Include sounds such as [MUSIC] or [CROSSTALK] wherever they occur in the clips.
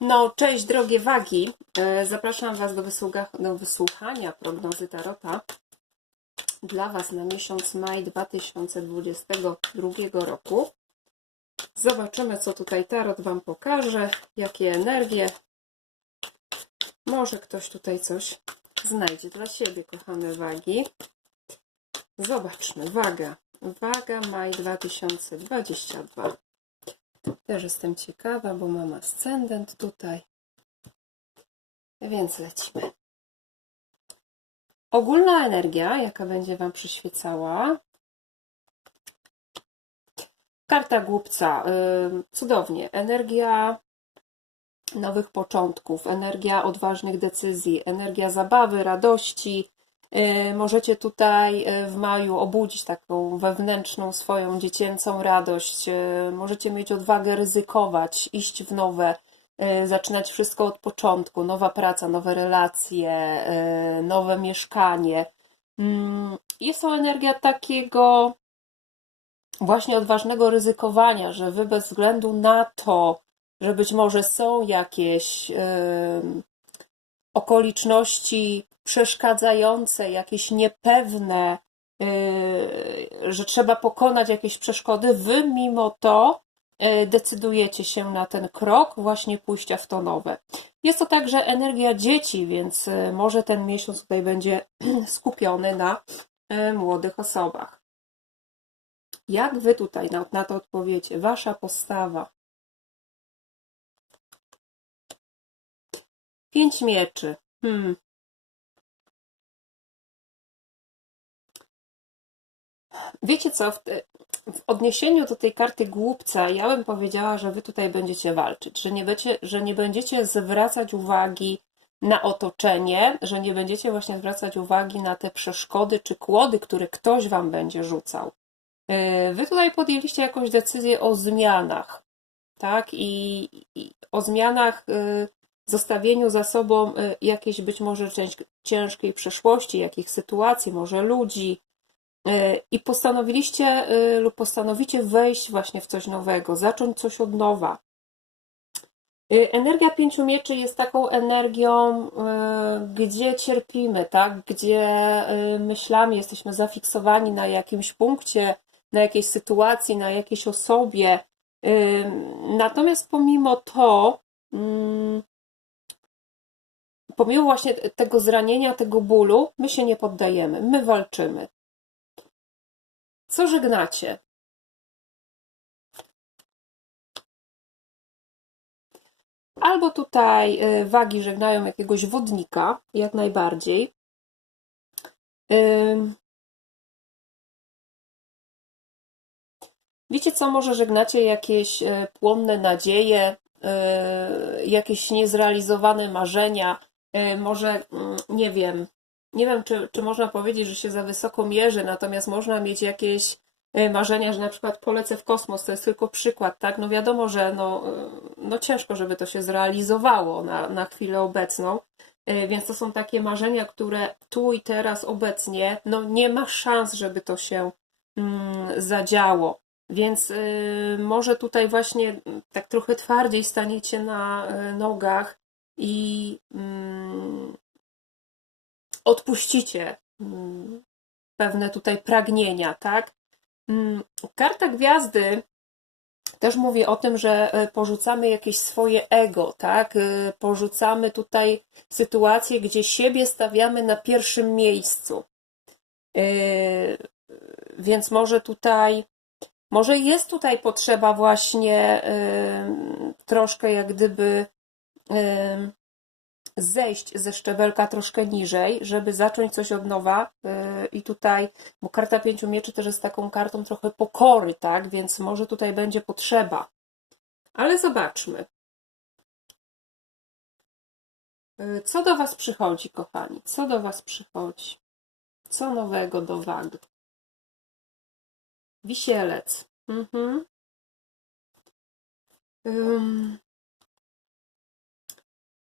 No, cześć drogie wagi. E, Zapraszam Was do, do wysłuchania prognozy Tarota dla Was na miesiąc maj 2022 roku. Zobaczymy, co tutaj Tarot Wam pokaże, jakie energie. Może ktoś tutaj coś znajdzie dla siebie, kochane wagi. Zobaczmy. Waga. Waga maj 2022. Też jestem ciekawa, bo mam ascendent tutaj. Więc lecimy. Ogólna energia, jaka będzie Wam przyświecała. Karta głupca. Cudownie. Energia nowych początków, energia odważnych decyzji, energia zabawy, radości. Yy, Możecie tutaj yy, w maju obudzić taką wewnętrzną swoją dziecięcą radość. Yy, Możecie mieć odwagę ryzykować, iść w nowe, zaczynać wszystko od początku. Nowa praca, nowe relacje, nowe mieszkanie. Mm, Jest to energia takiego właśnie odważnego ryzykowania, że wy bez względu na to, że być może są jakieś okoliczności przeszkadzające, jakieś niepewne, y, że trzeba pokonać jakieś przeszkody, wy mimo to y, decydujecie się na ten krok właśnie pójścia w to nowe. Jest to także energia dzieci, więc y, może ten miesiąc tutaj będzie [CLEARS THROAT] skupiony na młodych osobach. Jak wy tutaj na, na to odpowiecie? Wasza postawa. Pięć mieczy. Hmm. Wiecie co, w, te, w odniesieniu do tej karty głupca, ja bym powiedziała, że wy tutaj będziecie walczyć, że nie, będziecie, że nie będziecie zwracać uwagi na otoczenie, że nie będziecie właśnie zwracać uwagi na te przeszkody czy kłody, które ktoś wam będzie rzucał. Yy, Wy tutaj podjęliście jakąś decyzję o zmianach, tak? I, i o zmianach, yy, zostawieniu za sobą jakiejś być może cięż, ciężkiej przeszłości, jakichś sytuacji, może ludzi. Yy, I postanowiliście yy, lub postanowicie wejść właśnie w coś nowego, zacząć coś od nowa. Yy, Energia pięciu mieczy jest taką energią, gdzie cierpimy, tak? Gdzie myślami jesteśmy zafiksowani na jakimś punkcie, na jakiejś sytuacji, na jakiejś osobie. Natomiast pomimo to, mm, pomimo właśnie tego zranienia, tego bólu, my się nie poddajemy, my walczymy. Co żegnacie? Albo tutaj y, wagi żegnają jakiegoś wodnika, jak najbardziej. Wiecie co, może żegnacie jakieś e, płonne nadzieje, e, jakieś niezrealizowane marzenia, może, mm, nie wiem, nie wiem, czy, czy można powiedzieć, że się za wysoko mierzy, natomiast można mieć jakieś e, marzenia, że na przykład polecę w kosmos, to jest tylko przykład, tak? No wiadomo, że no, e, no ciężko, żeby to się zrealizowało na, na chwilę obecną, E, więc to są takie marzenia, które tu i teraz obecnie, no nie ma szans, żeby to się mm, zadziało. Więc y, może tutaj właśnie mm, tak trochę twardziej staniecie na nogach i mm, odpuścicie mm, pewne tutaj pragnienia, tak? Mm, Karta gwiazdy też mówi o tym, że e, porzucamy jakieś swoje ego, tak? E, Porzucamy tutaj sytuacje, gdzie siebie stawiamy na pierwszym miejscu. E, Więc może tutaj może jest tutaj potrzeba właśnie troszkę jak gdyby zejść ze szczebelka troszkę niżej, żeby zacząć coś od nowa. Yy, I tutaj, bo karta pięciu mieczy też jest taką kartą trochę pokory, tak? Więc może tutaj będzie potrzeba. Ale zobaczmy. Yy, Co do Was przychodzi, kochani? Co do Was przychodzi? Co nowego do wag? Wisielec. Mhm.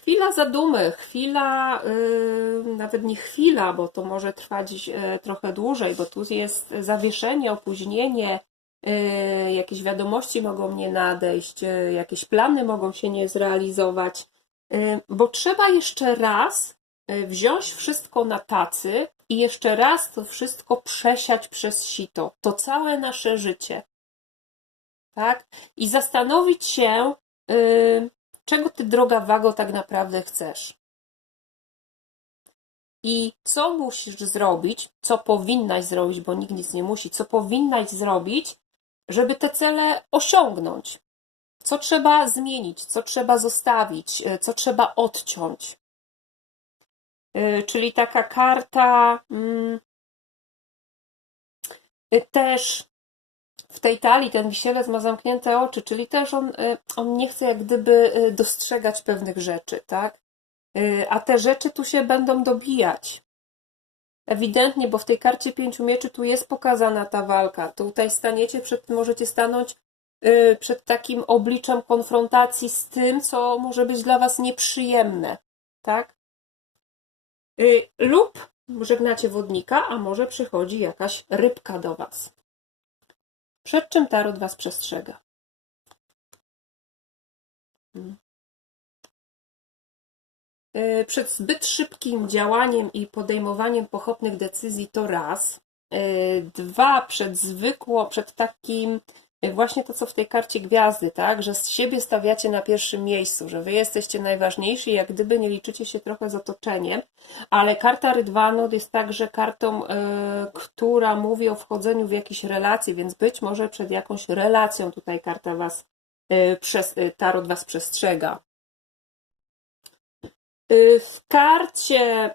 Chwila zadumy, chwila, y, nawet nie chwila, bo to może trwać y, trochę dłużej, bo tu jest zawieszenie, opóźnienie, y, jakieś wiadomości mogą nie nadejść, jakieś plany mogą się nie zrealizować, bo trzeba jeszcze raz wziąć wszystko na tacy i jeszcze raz to wszystko przesiać przez sito, to całe nasze życie. Tak? I zastanowić się, czego ty, droga wago, tak naprawdę chcesz. I co musisz zrobić, co powinnaś zrobić, bo nikt nic nie musi, co powinnaś zrobić, żeby te cele osiągnąć. Co trzeba zmienić, co trzeba zostawić, y, co trzeba odciąć. Y, Czyli taka karta mm, y, też w tej talii ten wisielec ma zamknięte oczy, czyli też on, y, on nie chce jak gdyby y, dostrzegać pewnych rzeczy, tak? Y, A te rzeczy tu się będą dobijać. Ewidentnie, bo w tej karcie pięciu mieczy tu jest pokazana ta walka. Tutaj staniecie przed, możecie stanąć przed takim obliczem konfrontacji z tym, co może być dla was nieprzyjemne, tak? Lub żegnacie wodnika, a może przychodzi jakaś rybka do was. Przed czym tarot was przestrzega? Hmm. Y, Przed zbyt szybkim działaniem i podejmowaniem pochopnych decyzji to raz. Y, Dwa, przed zwykło, przed takim właśnie to, co w tej karcie gwiazdy, tak, że z siebie stawiacie na pierwszym miejscu, że wy jesteście najważniejsi, jak gdyby nie liczycie się trochę z otoczeniem, ale karta Rydwanot jest także kartą, y, która mówi o wchodzeniu w jakieś relacje, więc być może przed jakąś relacją tutaj karta was, y, przez, y, tarot was przestrzega. W karcie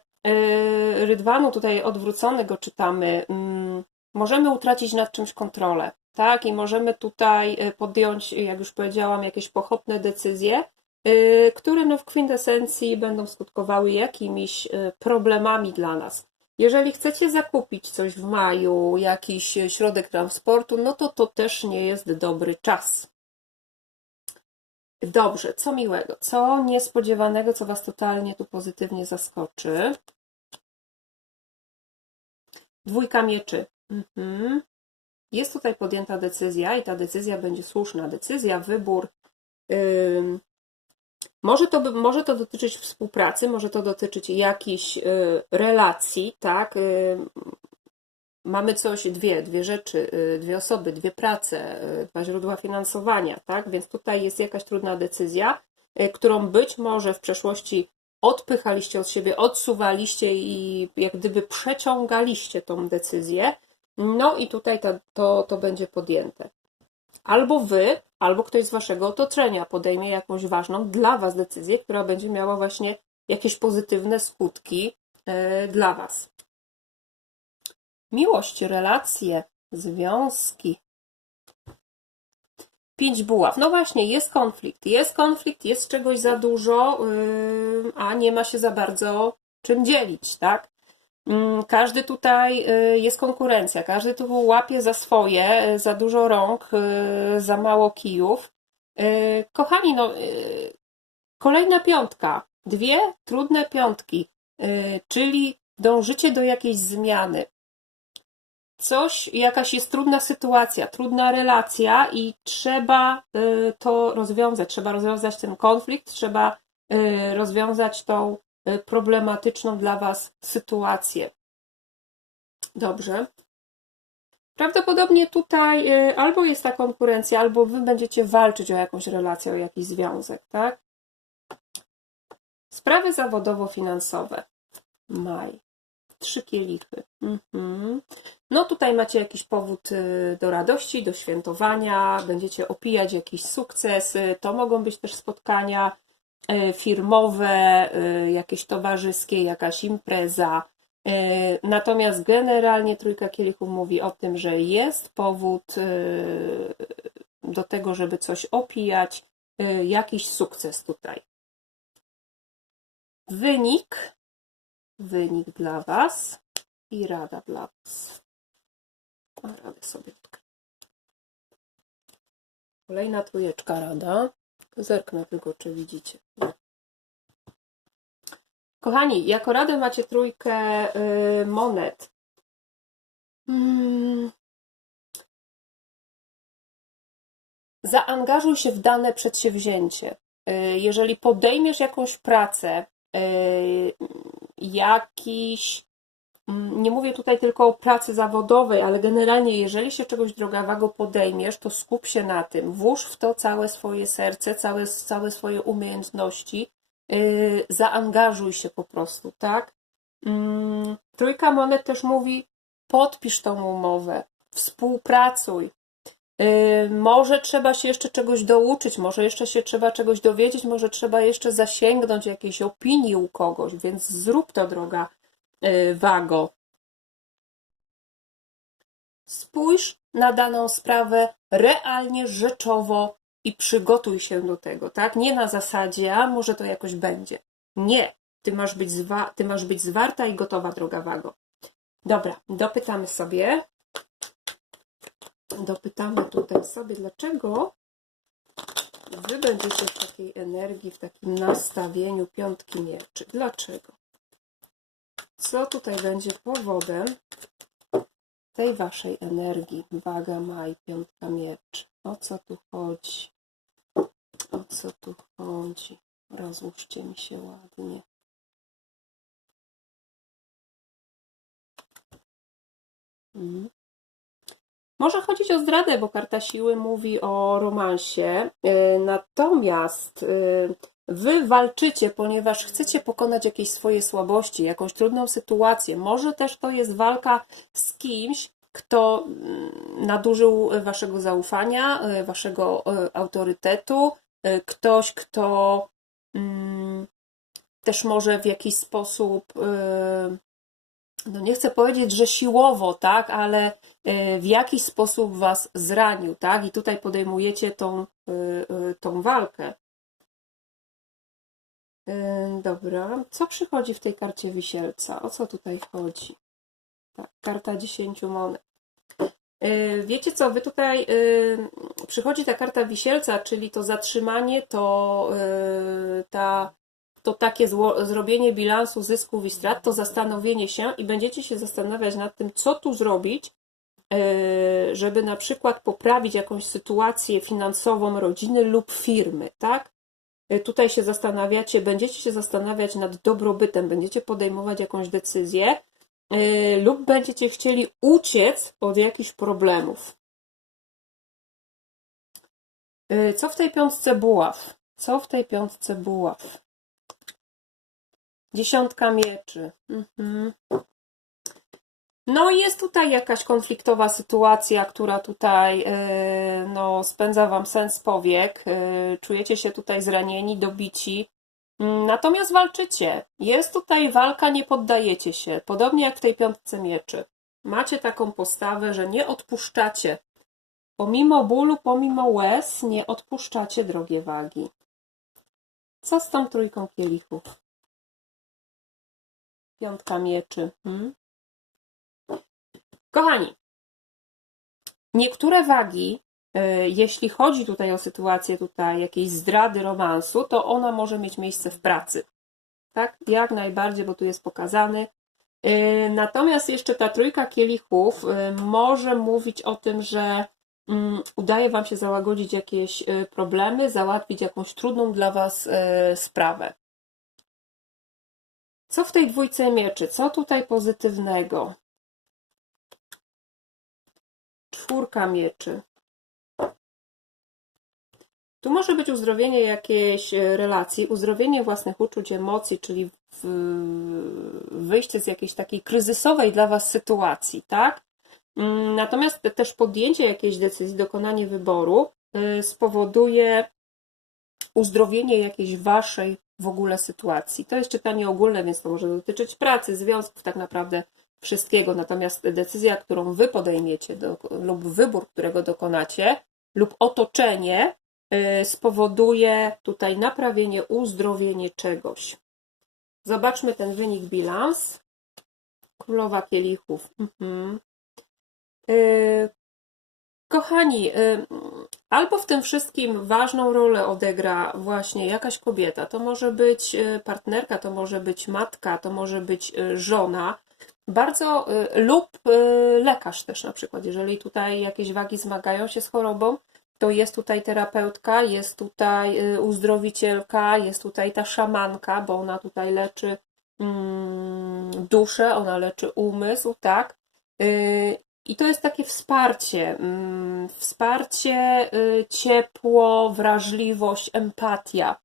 Rydwanu, tutaj odwróconego czytamy, mm, możemy utracić nad czymś kontrolę, tak? I możemy tutaj y, podjąć, jak już powiedziałam, jakieś pochopne decyzje, y, które no w kwintesencji będą skutkowały jakimiś y, problemami dla nas. Jeżeli chcecie zakupić coś w maju, jakiś y, środek transportu, no to to też nie jest dobry czas. Dobrze, co miłego, co niespodziewanego, co Was totalnie tu pozytywnie zaskoczy. Dwójka mieczy. Mhm. Jest tutaj podjęta decyzja i ta decyzja będzie słuszna. Decyzja, wybór. Może to, może to dotyczyć współpracy, może to dotyczyć jakichś y, relacji, tak? Ym, mamy coś, dwie, dwie rzeczy, y, dwie osoby, dwie prace, y, dwa źródła finansowania, tak? Więc tutaj jest jakaś trudna decyzja, y, którą być może w przeszłości odpychaliście od siebie, odsuwaliście i jak gdyby przeciągaliście tą decyzję. No i tutaj to, to, to będzie podjęte. Albo wy, albo ktoś z waszego otoczenia podejmie jakąś ważną dla was decyzję, która będzie miała właśnie jakieś pozytywne skutki y, dla was. Miłość, relacje, związki. Pięć buław. No właśnie, jest konflikt. Jest konflikt, jest czegoś za dużo, yy, a nie ma się za bardzo czym dzielić, tak? Mm, Każdy tutaj yy, jest konkurencja, każdy tu łapie za swoje, yy, za dużo rąk, yy, za mało kijów. Kochani, no, kolejna piątka. Dwie trudne piątki, czyli dążycie do jakiejś zmiany coś, jakaś jest trudna sytuacja, trudna relacja i trzeba y, to rozwiązać. Trzeba rozwiązać ten konflikt, trzeba y, rozwiązać tą y, problematyczną dla Was sytuację. Dobrze. Prawdopodobnie tutaj y, albo jest ta konkurencja, albo Wy będziecie walczyć o jakąś relację, o jakiś związek, tak? Sprawy zawodowo-finansowe. Maj. Trzy kielichy. Mhm. No tutaj macie jakiś powód y, do radości, do świętowania, będziecie opijać jakiś sukces. y, To mogą być też spotkania firmowe, y, jakieś towarzyskie, jakaś impreza. Y, Natomiast generalnie trójka kielichów mówi o tym, że jest powód do tego, żeby coś opijać, jakiś sukces tutaj. Wynik wynik dla Was i rada dla Was. Radę sobie. Kolejna trójeczka rada. Zerknę tylko, czy widzicie. Kochani, jako radę macie trójkę y, monet. Mm. zaangażuj się w dane przedsięwzięcie. Y, Jeżeli podejmiesz jakąś pracę, y, jakiś, nie mówię tutaj tylko o pracy zawodowej, ale generalnie, jeżeli się czegoś drogawego podejmiesz, to skup się na tym. Włóż w to całe swoje serce, całe, całe swoje umiejętności, y, zaangażuj się po prostu, tak? Mm, Trójka monet też mówi, podpisz tą umowę, współpracuj. Yy, Może trzeba się jeszcze czegoś douczyć, może jeszcze się trzeba czegoś dowiedzieć, może trzeba jeszcze zasięgnąć jakiejś opinii u kogoś, więc zrób to, droga yy, Wago. Spójrz na daną sprawę realnie, rzeczowo i przygotuj się do tego, tak? Nie na zasadzie, a może to jakoś będzie. Nie, ty masz być, zwa- ty masz być zwarta i gotowa, droga Wago. Dobra, dopytamy sobie. Dopytamy tutaj sobie, dlaczego wy będziecie w takiej energii, w takim nastawieniu piątki mieczy. Dlaczego? Co tutaj będzie powodem tej waszej energii? Waga, maj, piątka mieczy. O co tu chodzi? O co tu chodzi? Rozłóżcie mi się ładnie. Mhm. Może chodzić o zdradę, bo karta siły mówi o romansie. Yy, Natomiast yy, wy walczycie, ponieważ chcecie pokonać jakieś swoje słabości, jakąś trudną sytuację. Może też to jest walka z kimś, kto mm, nadużył waszego zaufania, yy, waszego yy, autorytetu, yy, ktoś, kto mm, też może w jakiś sposób, no nie chcę powiedzieć, że siłowo, tak, ale w jakiś sposób was zranił, tak? I tutaj podejmujecie tą, tą walkę. Y, Dobra, co przychodzi w tej karcie wisielca? O co tutaj chodzi? Tak, karta 10 monet. Y, Wiecie co, wy tutaj y, przychodzi ta karta wisielca, czyli to zatrzymanie, to y, ta to takie zło, zrobienie bilansu zysków i strat, to zastanowienie się i będziecie się zastanawiać nad tym, co tu zrobić, yy, żeby na przykład poprawić jakąś sytuację finansową rodziny lub firmy, tak? Yy, Tutaj się zastanawiacie, będziecie się zastanawiać nad dobrobytem, będziecie podejmować jakąś decyzję yy, lub będziecie chcieli uciec od jakichś problemów. Yy, Co w tej piątce buław? Co w tej piątce buław? Dziesiątka mieczy. Mhm. No jest tutaj jakaś konfliktowa sytuacja, która tutaj yy, no, spędza wam sens powiek. Yy, czujecie się tutaj zranieni, dobici. Mm, Natomiast walczycie. Jest tutaj walka, nie poddajecie się. Podobnie jak w tej piątce mieczy. Macie taką postawę, że nie odpuszczacie. Pomimo bólu, pomimo łez, nie odpuszczacie, drogie wagi. Co z tą trójką kielichów? Piątka mieczy. Hmm? Kochani, niektóre wagi, y, jeśli chodzi tutaj o sytuację tutaj jakiejś zdrady romansu, to ona może mieć miejsce w pracy. Tak? Jak najbardziej, bo tu jest pokazany. Y, Natomiast jeszcze ta trójka kielichów y, może mówić o tym, że mm, udaje Wam się załagodzić jakieś problemy, załatwić jakąś trudną dla Was sprawę. Co w tej dwójce mieczy? Co tutaj pozytywnego? Czwórka mieczy. Tu może być uzdrowienie jakiejś e, relacji, uzdrowienie własnych uczuć, emocji, czyli wyjście z jakiejś takiej kryzysowej dla Was sytuacji, tak? Mm, Natomiast te- też podjęcie jakiejś decyzji, dokonanie wyboru y, spowoduje uzdrowienie jakiejś Waszej w ogóle sytuacji. To jest czytanie ogólne, więc to może dotyczyć pracy, związków, tak naprawdę wszystkiego. Natomiast decyzja, którą Wy podejmiecie do, lub wybór, którego dokonacie, lub otoczenie y, spowoduje tutaj naprawienie, uzdrowienie czegoś. Zobaczmy ten wynik bilans. Królowa kielichów. Mhm. Y, Kochani, y, albo w tym wszystkim ważną rolę odegra właśnie jakaś kobieta. To może być partnerka, to może być matka, to może być żona. Bardzo y, lub y, lekarz też na przykład, jeżeli tutaj jakieś wagi zmagają się z chorobą, to jest tutaj terapeutka, jest tutaj y, uzdrowicielka, jest tutaj ta szamanka, bo ona tutaj leczy mm, duszę, ona leczy umysł, tak? I to jest takie wsparcie, mm, wsparcie, ciepło, wrażliwość, empatia.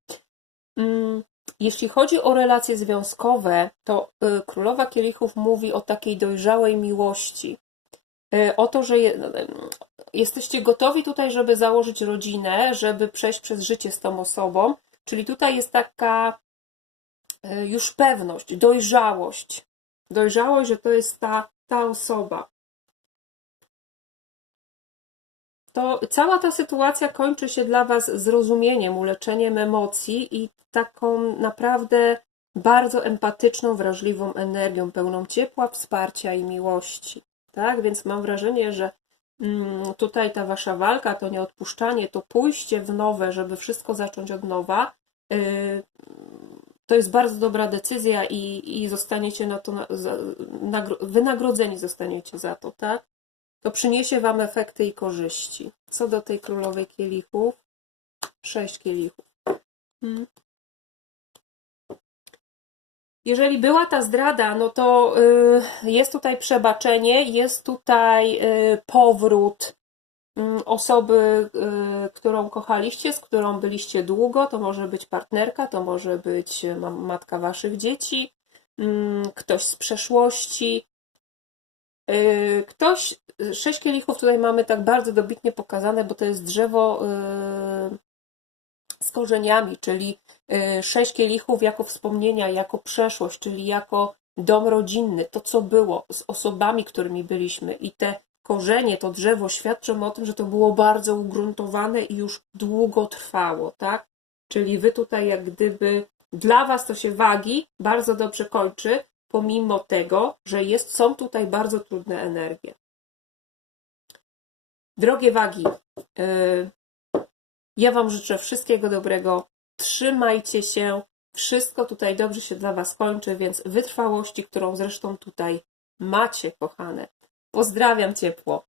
Jeśli chodzi o relacje związkowe, to y, Królowa Kielichów mówi o takiej dojrzałej miłości. Y, O to, że no, jesteście gotowi tutaj, żeby założyć rodzinę, żeby przejść przez życie z tą osobą. Czyli tutaj jest taka y, już pewność, dojrzałość. Dojrzałość, że to jest ta, ta osoba. To cała ta sytuacja kończy się dla Was zrozumieniem, uleczeniem emocji i taką naprawdę bardzo empatyczną, wrażliwą energią, pełną ciepła, wsparcia i miłości. Tak? Więc mam wrażenie, że mm, tutaj ta Wasza walka, to nieodpuszczanie, to pójście w nowe, żeby wszystko zacząć od nowa, yy, to jest bardzo dobra decyzja i, i zostaniecie na to, wynagrodzeni zostaniecie za to, tak? To przyniesie Wam efekty i korzyści. Co do tej królowej kielichów, sześć kielichów. Hmm. Jeżeli była ta zdrada, no to y, jest tutaj przebaczenie, jest tutaj y, powrót y, osoby, y, którą kochaliście, z którą byliście długo. To może być partnerka, to może być ma- matka waszych dzieci, mm, ktoś z przeszłości. Ktoś, sześć kielichów tutaj mamy tak bardzo dobitnie pokazane, bo to jest drzewo z korzeniami, czyli sześć kielichów jako wspomnienia, jako przeszłość, czyli jako dom rodzinny, to co było z osobami, którymi byliśmy i te korzenie, to drzewo świadczą o tym, że to było bardzo ugruntowane i już długo trwało, tak? Czyli wy tutaj jak gdyby dla was to się wagi bardzo dobrze kończy, pomimo tego, że jest, są tutaj bardzo trudne energie. Drogie wagi, y, ja Wam życzę wszystkiego dobrego. Trzymajcie się. Wszystko tutaj dobrze się dla Was kończy, więc wytrwałości, którą zresztą tutaj macie, kochane. Pozdrawiam ciepło.